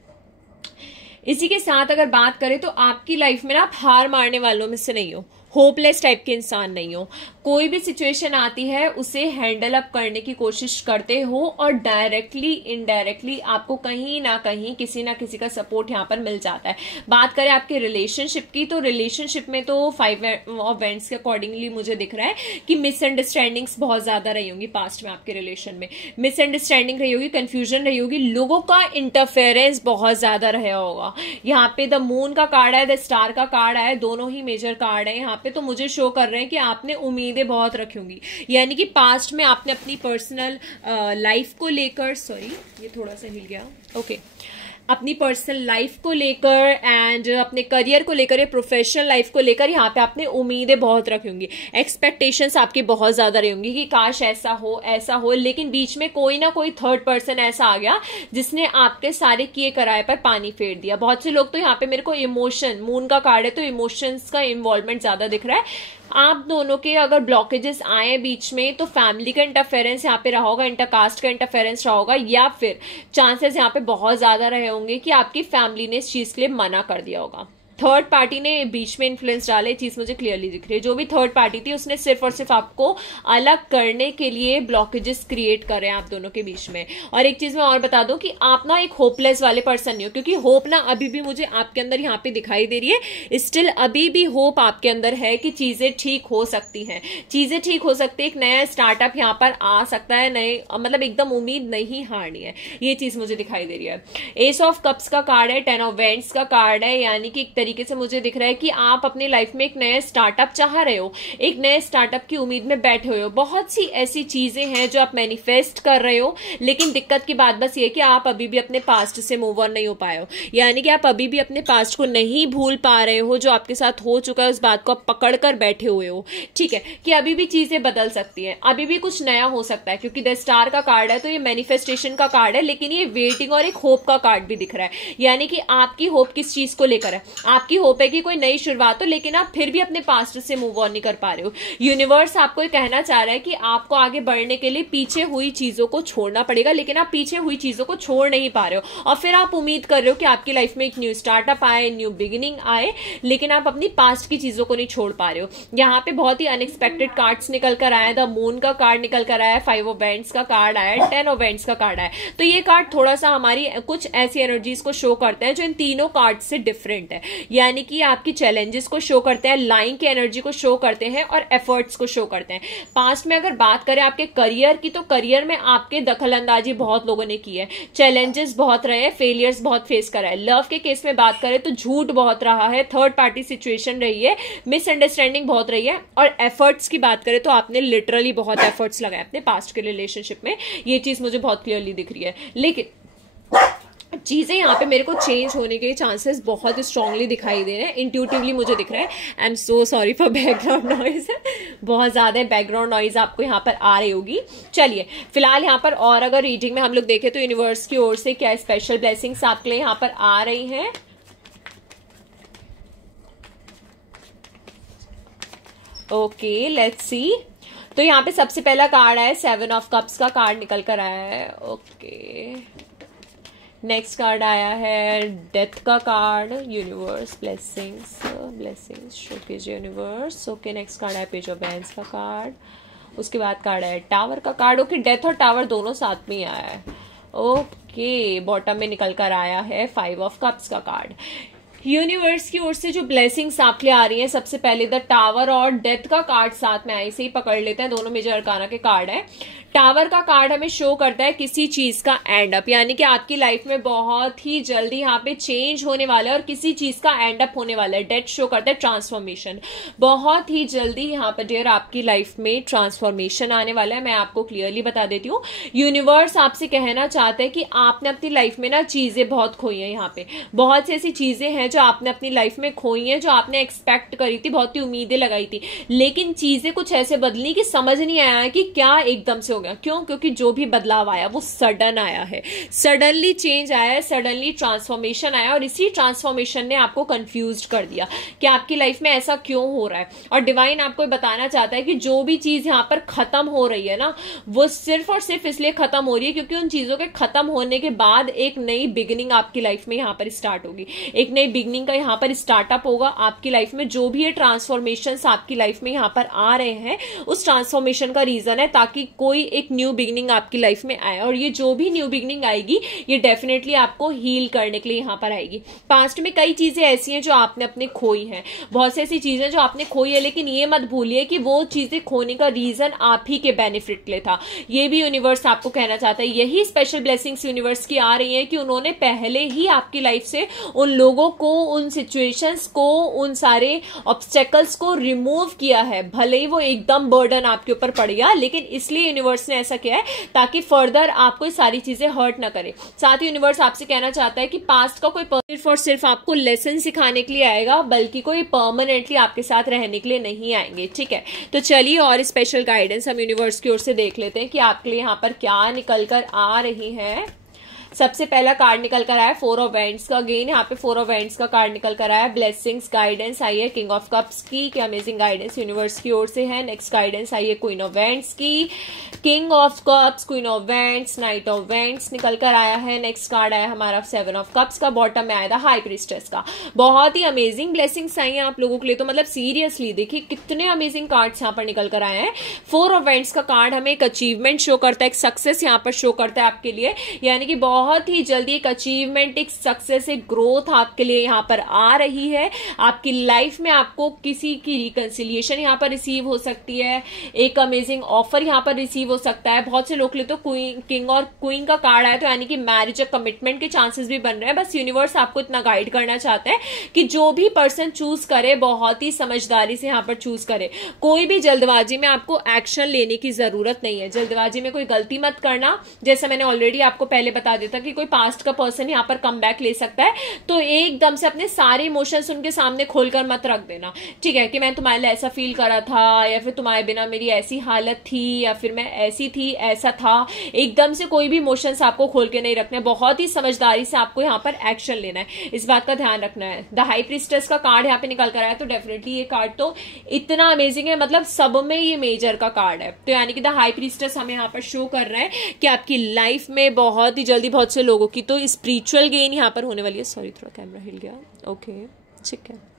इसी के साथ अगर बात करें तो आपकी लाइफ में ना आप हार मारने वालों में से नहीं हो, होपलेस टाइप के इंसान नहीं हो। कोई भी सिचुएशन आती है उसे हैंडल अप करने की कोशिश करते हो और डायरेक्टली इनडायरेक्टली आपको कहीं ना कहीं किसी ना किसी का सपोर्ट यहाँ पर मिल जाता है। बात करें आपके रिलेशनशिप की, तो रिलेशनशिप में तो 5 ऑफ वैंड्स के अकॉर्डिंगली मुझे दिख रहा है कि मिसअंडरस्टैंडिंग्स बहुत ज्यादा रही होंगी पास्ट में। आपके रिलेशन में मिसअंडरस्टैंडिंग रही होगी, कंफ्यूजन रही होगी, लोगों का इंटरफेरेंस बहुत ज्यादा रहा होगा। यहाँ पे द मून का कार्ड है, द स्टार का कार्ड है, दोनों ही मेजर कार्ड है यहाँ पे। तो मुझे शो कर रहे हैं कि आपने उम्मीदें बहुत रखी होंगी, यानी कि पास्ट में आपने अपनी पर्सनल लाइफ को लेकर, सॉरी ये थोड़ा सा हिल गया, ओके, अपनी पर्सनल लाइफ को लेकर एंड अपने करियर को लेकर, प्रोफेशनल लाइफ को लेकर यहाँ पे आपने उम्मीदें बहुत रखी होंगी, एक्सपेक्टेशंस आपकी बहुत ज्यादा रही होंगी कि काश ऐसा हो, लेकिन बीच में कोई ना कोई थर्ड पर्सन ऐसा आ गया जिसने आपके सारे किए कराए पर पानी फेर दिया। बहुत से लोग तो यहाँ पे मेरे को इमोशन, मून का कार्ड है तो इमोशंस का इन्वॉल्वमेंट ज्यादा दिख रहा है। आप दोनों के अगर ब्लॉकेजेस आए बीच में तो फैमिली का इंटरफेरेंस यहाँ पे रहा होगा, इंटरकास्ट का इंटरफेरेंस रहा होगा, या फिर चांसेस यहाँ पे बहुत ज्यादा रहे होंगे कि आपकी फैमिली ने इस चीज के लिए मना कर दिया होगा। थर्ड पार्टी ने बीच में इन्फ्लुएंस डाला, ये चीज मुझे क्लियरली दिख रही है। जो भी थर्ड पार्टी थी उसने सिर्फ और सिर्फ आपको अलग करने के लिए ब्लॉकेजेस क्रिएट कर रहे हैं आप दोनों के बीच में। और एक चीज मैं और बता दूं कि आप ना एक होपलेस वाले पर्सन नहीं हो, क्योंकि होप ना अभी भी मुझे आपके अंदर यहाँ पे दिखाई दे रही है। स्टिल अभी भी होप आपके अंदर है कि चीजें ठीक हो सकती हैं, चीजें ठीक हो सकती है, एक नया स्टार्टअप यहाँ पर आ सकता है, नए मतलब एकदम उम्मीद नहीं हारनी है, ये चीज मुझे दिखाई दे रही है। एस ऑफ कप्स का कार्ड है, 10 ऑफ वैंड्स का कार्ड है, यानी कि एक तरीके से मुझे दिख रहा है कि आप अपनी लाइफ में एक नया स्टार्टअप चाह रहे हो, एक नए स्टार्टअप की उम्मीद में बैठे हुए हो। बहुत सी ऐसी चीजें हैं जो आप मैनिफेस्ट कर रहे हो, लेकिन दिक्कत की बात बस ये कि आप अभी भी अपने पास्ट से मूव ऑन नहीं हो पाए हो, यानी कि आप अभी भी अपने पास्ट को नहीं भूल पा रहे हो। जो आपके साथ हो चुका है उस बात को आप पकड़ कर बैठे हुए हो, ठीक है, कि अभी भी चीजें बदल सकती हैं, अभी भी कुछ नया हो सकता है। क्योंकि द स्टार का कार्ड है तो ये मैनिफेस्टेशन का कार्ड है, लेकिन ये वेटिंग और एक होप का कार्ड भी दिख रहा है, यानी कि आपकी होप किस चीज को लेकर है। आपकी होप है कि कोई नई शुरुआत हो, लेकिन आप फिर भी अपने पास्ट से मूव ऑन नहीं कर पा रहे हो। यूनिवर्स आपको कहना चाह रहा है कि आपको आगे बढ़ने के लिए पीछे हुई चीजों को छोड़ना पड़ेगा, लेकिन आप पीछे हुई चीजों को छोड़ नहीं पा रहे हो, और फिर आप उम्मीद कर रहे हो कि आपकी लाइफ में एक न्यू स्टार्टअप आए, न्यू बिगिनिंग आए, लेकिन आप अपनी पास्ट की चीजों को नहीं छोड़ पा रहे हो। यहाँ पे बहुत ही अनएक्सपेक्टेड कार्ड्स निकल कर आए। द मून का कार्ड निकल कर आया, 5 ऑफ वेंट्स का कार्ड आया, 10 ऑफ वेंट्स का कार्ड आया। तो ये कार्ड थोड़ा सा हमारी कुछ ऐसी एनर्जीज को शो करते हैं जो इन तीनों कार्ड से डिफरेंट है, यानी कि आपकी चैलेंजेस को शो करते हैं, लाइंग की एनर्जी को शो करते हैं, और एफर्ट्स को शो करते हैं। पास्ट में अगर बात करें आपके करियर की, तो करियर में आपके दखल अंदाजी बहुत लोगों ने की है, चैलेंजेस बहुत रहे, फेलियर्स बहुत फेस करा है। लव के केस में बात करें तो झूठ बहुत रहा है, थर्ड पार्टी सिचुएशन रही है, मिसअंडरस्टैंडिंग बहुत रही है, और एफर्ट्स की बात करें तो आपने लिटरली बहुत एफर्ट्स लगाए अपने पास्ट के रिलेशनशिप में। ये चीज मुझे बहुत क्लियरली दिख रही है, लेकिन चीजें यहाँ पे मेरे को चेंज होने के चांसेस बहुत स्ट्रांगली दिखाई दे रहे हैं, इंट्यूटिवली मुझे दिख रहा है। I am so sorry for background noise, बहुत ज्यादा बैकग्राउंड नॉइज आपको यहाँ पर आ रही होगी। चलिए फिलहाल यहाँ पर और अगर रीडिंग में हम लोग देखें तो यूनिवर्स की ओर से क्या स्पेशल ब्लेसिंग्स आपके लिए यहाँ पर आ रही हैं। Okay let's see. तो यहाँ पे सबसे पहला कार्ड है 7 ऑफ कप्स का कार्ड निकल कर आया है। ओके नेक्स्ट कार्ड आया है डेथ का card, universe blessings, blessings show कीजिए यूनिवर्स। ओके नेक्स्ट कार्ड है पेज ऑफ वैंड्स का कार्ड, उसके बाद कार्ड है टावर का कार्ड। ओके डेथ और टावर दोनों साथ में ही आया है। ओके बॉटम में निकल कर आया है 5 ऑफ कप्स का कार्ड। यूनिवर्स की ओर से जो ब्लेसिंग्स आपके लिए आ रही है, सबसे पहले द टावर और डेथ का कार्ड साथ में ऐसे ही पकड़ लेते हैं, दोनों मेजर अरकाना के कार्ड है। टावर का कार्ड हमें शो करता है किसी चीज का एंड अप, यानी कि आपकी लाइफ में बहुत ही जल्दी यहाँ पे चेंज होने वाला है और किसी चीज का एंड अप होने वाला है। डेथ शो करता है ट्रांसफॉर्मेशन, बहुत ही जल्दी यहाँ पर डियर आपकी लाइफ में ट्रांसफॉर्मेशन आने वाला है। मैं आपको क्लियरली बता देती हूँ, यूनिवर्स आपसे कहना चाहता है कि आपने अपनी लाइफ में ना चीजें बहुत खोई हैं। यहाँ पे बहुत सी ऐसी चीजें हैं जो आपने अपनी लाइफ में खोई हैं, जो आपने एक्सपेक्ट करी थी, बहुत ही उम्मीदें लगाई थी, लेकिन चीजें कुछ ऐसे बदली कि समझ नहीं आया कि क्या एकदम से हो गया। क्यों? क्योंकि जो भी बदलाव आया वो सडन आया है, सडनली चेंज आया है, सडनली ट्रांसफॉर्मेशन आया, और इसी ट्रांसफॉर्मेशन ने आपको कंफ्यूज कर दिया कि आपकी लाइफ में ऐसा क्यों हो रहा है। और डिवाइन आपको बताना चाहता है कि जो भी चीज यहां पर खत्म हो रही है ना, वो सिर्फ और सिर्फ इसलिए खत्म हो रही है क्योंकि उन चीजों के खत्म होने के बाद एक नई बिगिनिंग आपकी लाइफ में यहां पर स्टार्ट होगी, एक नई बिगिनिंग का यहां पर स्टार्टअप होगा आपकी लाइफ में। जो भी ये ट्रांसफॉर्मेशन आपकी लाइफ में यहां पर आ रहे हैं, उस ट्रांसफॉर्मेशन का रीजन है ताकि कोई एक न्यू बिगिनिंग आपकी लाइफ में आए, और ये जो भी न्यू बिगिनिंग आएगी ये डेफिनेटली आपको हील करने के लिए यहां पर आएगी। पास्ट में कई चीजें ऐसी हैं जो आपने अपने खोई हैं, बहुत सी ऐसी चीजें जो आपने खोई है, लेकिन ये मत भूलिए कि वो चीजें खोने का रीजन आप ही के बेनिफिट के लिए था। ये भी यूनिवर्स आपको कहना चाहता है, यही स्पेशल ब्लेसिंग्स यूनिवर्स की आ रही है कि उन्होंने पहले ही आपकी लाइफ से उन लोगों को, उन सिचुएशंस को, उन सारे ऑब्स्टेकल्स को रिमूव किया है। भले ही वो एकदम बर्डन आपके ऊपर पड़ गया, लेकिन इसलिए यूनिवर्स ने ऐसा किया है ताकि फर्दर आपको ये सारी चीजें हर्ट ना करे। साथ ही यूनिवर्स आपसे कहना चाहता है कि पास्ट का कोई सिर्फ और सिर्फ आपको लेसन सिखाने के लिए आएगा, बल्कि कोई परमानेंटली आपके साथ रहने के लिए नहीं आएंगे। ठीक है, तो चलिए और स्पेशल गाइडेंस हम यूनिवर्स की ओर से देख लेते हैं कि आपके लिए यहाँ पर क्या निकल कर आ रही है। सबसे पहला कार्ड निकल कर आया 4 ऑफ वैंड्स का। अगेन यहाँ पे 4 ऑफ वैंड्स का कार्ड निकल कर आया। ब्लेसिंग्स गाइडेंस आई है किंग ऑफ कप्स की, क्या अमेजिंग गाइडेंस यूनिवर्स की ओर से है। नेक्स्ट गाइडेंस आई है क्वीन ऑफ वैंड्स की, king of cups, queen of wands, night of wands निकल कर आया है। नेक्स्ट कार्ड आया हमारा 7 ऑफ कप्स का, बॉटम में आया था हाई प्रीस्टेस का। बहुत ही अमेजिंग ब्लेसिंग्स आई है आप लोगों के लिए, तो मतलब सीरियसली देखिए कितने अमेजिंग कार्ड्स यहाँ पर निकल कर आए हैं। 4 ऑफ वैंड्स का कार्ड हमें एक अचीवमेंट शो करता है, एक सक्सेस यहाँ पर शो करता है आपके लिए, यानी कि बहुत ही जल्दी एक अचीवमेंट, एक सक्सेस, एक ग्रोथ आपके लिए यहाँ पर आ रही है। आपकी लाइफ में आपको किसी की रिकंसिलिएशन यहाँ पर रिसीव हो सकती है, एक अमेजिंग ऑफर यहाँ पर रिसीव हो सकता है। बहुत से लोग के लिए तो किंग और क्वीन का कार्ड आया, तो यानी कि मैरिज और कमिटमेंट के चांसेस भी बन रहे हैं। बस यूनिवर्स आपको इतना गाइड करना चाहता है कि जो भी पर्सन चूज करे बहुत ही समझदारी से यहाँ पर चूज करे। कोई भी जल्दबाजी में आपको एक्शन लेने की जरूरत नहीं है, जल्दबाजी में कोई गलती मत करना। जैसा मैंने ऑलरेडी आपको पहले बता दिया था कि कोई पास्ट का पर्सन यहाँ पर कम बैक ले सकता है, तो एकदम से अपने सारे इमोशंस उनके सामने खोलकर मत रख देना, ठीक है, कि मैं तुम्हारे लिए ऐसा फील करा था, या फिर तुम्हारे बिना मेरी ऐसी हालत थी, या फिर मैं ऐसी थी, ऐसा था। एकदम से कोई भी इमोशंस आपको खोल के नहीं रखना है, बहुत ही समझदारी से आपको यहाँ पर एक्शन लेना है, इस बात का ध्यान रखना है। द हाई प्रीस्टेस का कार्ड यहाँ पे निकल कर आया, तो डेफिनेटली ये कार्ड तो इतना अमेजिंग है, मतलब सब में ये मेजर का कार्ड है। तो यानी कि द हाई प्रीस्टेस हमें यहाँ पर शो कर रहा है कि आपकी लाइफ में बहुत ही जल्दी बहुत से लोगों की तो स्पिरिचुअल गेन यहाँ पर होने वाली है। सॉरी, थोड़ा कैमरा हिल गया। ओके, ठीक है,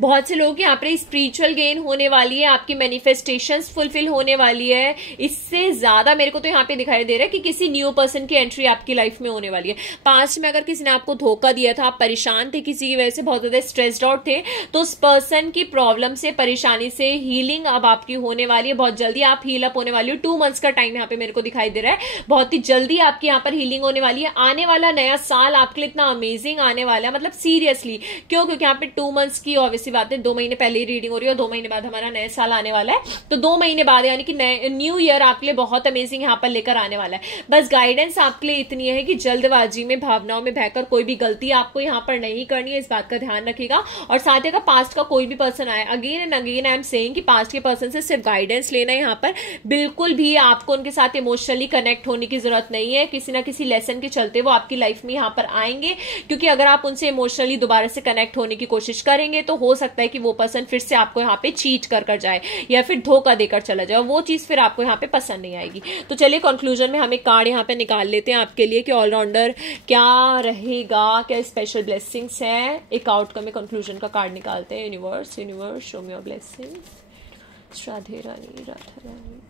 बहुत से लोगों की यहाँ पर स्पिरिचुअल गेन होने वाली है, आपकी मैनिफेस्टेशंस फुलफिल होने वाली है। इससे ज्यादा मेरे को तो यहाँ पे दिखाई दे रहा है कि किसी न्यू पर्सन की एंट्री आपकी लाइफ में होने वाली है। पास्ट में अगर किसी ने आपको धोखा दिया था, आप परेशान थे, किसी की वजह से बहुत ज्यादा स्ट्रेस्ड आउट थे, तो उस पर्सन की प्रॉब्लम से, परेशानी से हीलिंग अब आपकी होने वाली है। बहुत जल्दी आप हील अप होने वाली हो। 2 मंथ्स का टाइम यहाँ पे मेरे को दिखाई दे रहा है, बहुत ही जल्दी आपकी यहाँ पर हीलिंग होने वाली है। आने वाला नया साल आपके लिए इतना अमेजिंग आने वाला है, मतलब सीरियसली, क्यों? क्योंकि यहाँ पे 2 मंथ्स की ऑब्वियसली बात है, 2 महीने पहले ही रीडिंग हो रही है और 2 महीने बाद हमारा नया साल आने वाला है, तो 2 महीने बाद यानी कि न्यू ईयर आपके लिए बहुत अमेजिंग यहाँ पर लेकर आने वाला है। बस गाइडेंस आपके लिए इतनी है कि जल्दबाजी में, भावनाओं में बहकर कोई भी गलती आपको यहाँ पर नहीं करनी है, इस बात का ध्यान रखिएगा। और साथ ही अगर पास्ट का कोई भी पर्सन आए, again and again I am saying कि पास्ट के पर्सन से सिर्फ गाइडेंस लेना है, यहाँ पर बिल्कुल भी आपको उनके साथ इमोशनली कनेक्ट होने की जरूरत नहीं है। किसी ना किसी लेसन के चलते वो आपकी लाइफ में यहाँ पर आएंगे, क्योंकि अगर आप उनसे इमोशनली दोबारा से कनेक्ट होने की कोशिश करेंगे तो हो सकता है कि वो पर्सन फिर से आपको यहाँ पे चीट कर जाए या फिर धोखा देकर चला जाए, वो चीज फिर आपको यहाँ पे पसंद नहीं आएगी। तो चलिए कंक्लूजन में हम एक कार्ड यहाँ पे निकाल लेते हैं आपके लिए कि ऑलराउंडर क्या रहेगा, क्या स्पेशल ब्लेसिंग्स है। एक आउटकम में कंक्लूजन का कार्ड निकालते हैं। Universe, universe show me your blessings. Radhe Rani, Radha Rani,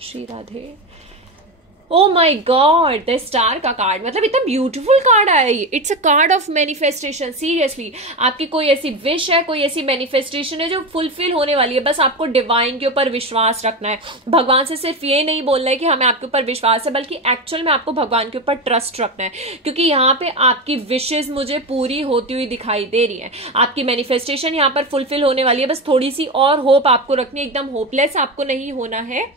Shri Radhe. Oh my god, the star का कार्ड, मतलब इतना ब्यूटीफुल कार्ड आया ये। It's a card of manifestation. Seriously आपकी कोई ऐसी विश है, कोई ऐसी मैनिफेस्टेशन है जो फुलफिल होने वाली है। बस आपको डिवाइन के ऊपर विश्वास रखना है। भगवान से सिर्फ ये नहीं बोलना है कि हमें आपके ऊपर विश्वास है, बल्कि एक्चुअल में आपको भगवान के ऊपर ट्रस्ट रखना है, क्योंकि यहाँ पे आपकी विशेज मुझे पूरी होती हुई दिखाई दे रही है। आपकी मैनिफेस्टेशन यहाँ पर फुलफिल होने वाली है। बस थोड़ी सी और होप आपको रखनी है, एकदम होपलेस आपको नहीं होना है।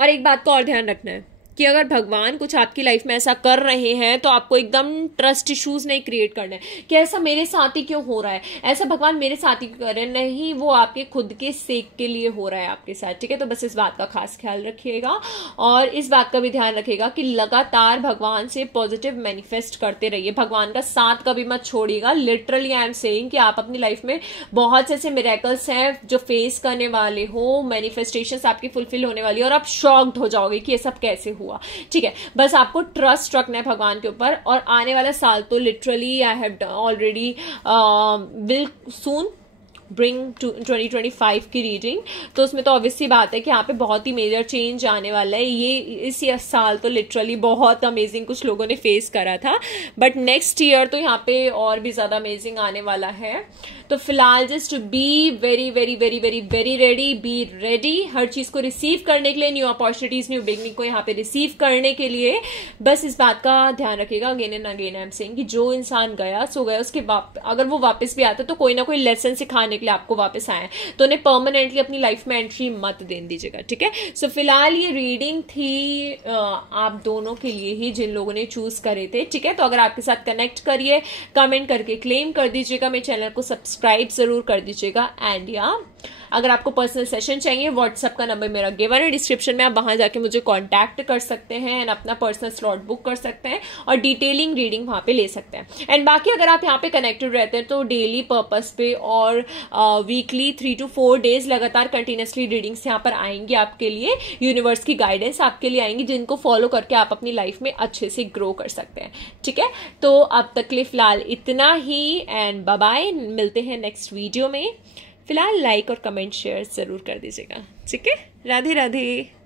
और एक बात का और ध्यान रखना है कि अगर भगवान कुछ आपकी लाइफ में ऐसा कर रहे हैं तो आपको एकदम ट्रस्ट इश्यूज नहीं क्रिएट करना है कि ऐसा मेरे साथ ही क्यों हो रहा है, ऐसा भगवान मेरे साथ ही कर रहे नहीं, वो आपके खुद के सेक के लिए हो रहा है आपके साथ, ठीक है। तो बस इस बात का खास ख्याल रखिएगा और इस बात का भी ध्यान रखिएगा कि लगातार भगवान से पॉजिटिव मैनिफेस्ट करते रहिए, भगवान का साथ कभी मत छोड़िएगा। लिटरली आई एम सेइंग कि आप अपनी लाइफ में बहुत से ऐसे मिरेकल्स हैं जो फेस करने वाले हो, मैनिफेस्टेशंस आपकी फुलफिल होने वाली है और आप शॉक्ड हो जाओगे कि ये सब कैसे हुआ, ठीक है। बस आपको ट्रस्ट रखना है भगवान के ऊपर। और आने वाला साल तो literally I have already will soon bring 2025 की रीडिंग, तो उसमें तो ऑब्वियसली बात है कि यहाँ पे बहुत ही मेजर चेंज आने वाला है। ये इस साल तो लिटरली बहुत अमेजिंग कुछ लोगों ने फेस करा था, बट नेक्स्ट ईयर तो यहाँ पे और भी ज्यादा अमेजिंग आने वाला है। तो फिलहाल just be very very very very very ready, be ready हर चीज को रिसीव करने के लिए, न्यू अपॉर्चुनिटीज, न्यू बिगनिंग को यहाँ पे रिसीव करने के लिए। बस इस बात का ध्यान रखिएगा, again and again I am saying कि जो इंसान गया सो गया, उसके अगर वो वापस भी आता तो कोई ना कोई लेसन सिखाने के लिए आपको वापस आए, तो उन्हें परमानेंटली अपनी लाइफ में एंट्री मत देने दीजिएगा, ठीक है। सो फिलहाल ये रीडिंग थी आप दोनों के लिए ही जिन लोगों ने चूज करे थे, ठीक है। तो अगर आपके साथ कनेक्ट करिए, कमेंट करके क्लेम कर दीजिएगा, मेरे चैनल को सब्सक्राइब जरूर कर दीजिएगा। एंड या अगर आपको पर्सनल सेशन चाहिए, व्हाट्सएप का नंबर मेरा गिवन है डिस्क्रिप्शन में, आप वहां जाके मुझे कांटेक्ट कर सकते हैं एंड अपना पर्सनल स्लॉट बुक कर सकते हैं और डिटेलिंग रीडिंग वहां पे ले सकते हैं। एंड बाकी अगर आप यहाँ पे कनेक्टेड रहते हैं तो डेली पर्पस पे और वीकली 3 to 4 डेज लगातार कंटिन्यूसली रीडिंग्स यहाँ पर आएंगी आपके लिए, यूनिवर्स की गाइडेंस आपके लिए आएंगी, जिनको फॉलो करके आप अपनी लाइफ में अच्छे से ग्रो कर सकते हैं, ठीक है। तो अब तक के लिए फिलहाल इतना ही एंड बाय बाय, मिलते हैं नेक्स्ट वीडियो में। फिलहाल लाइक और कमेंट शेयर जरूर कर दीजिएगा, ठीक है। राधे राधे।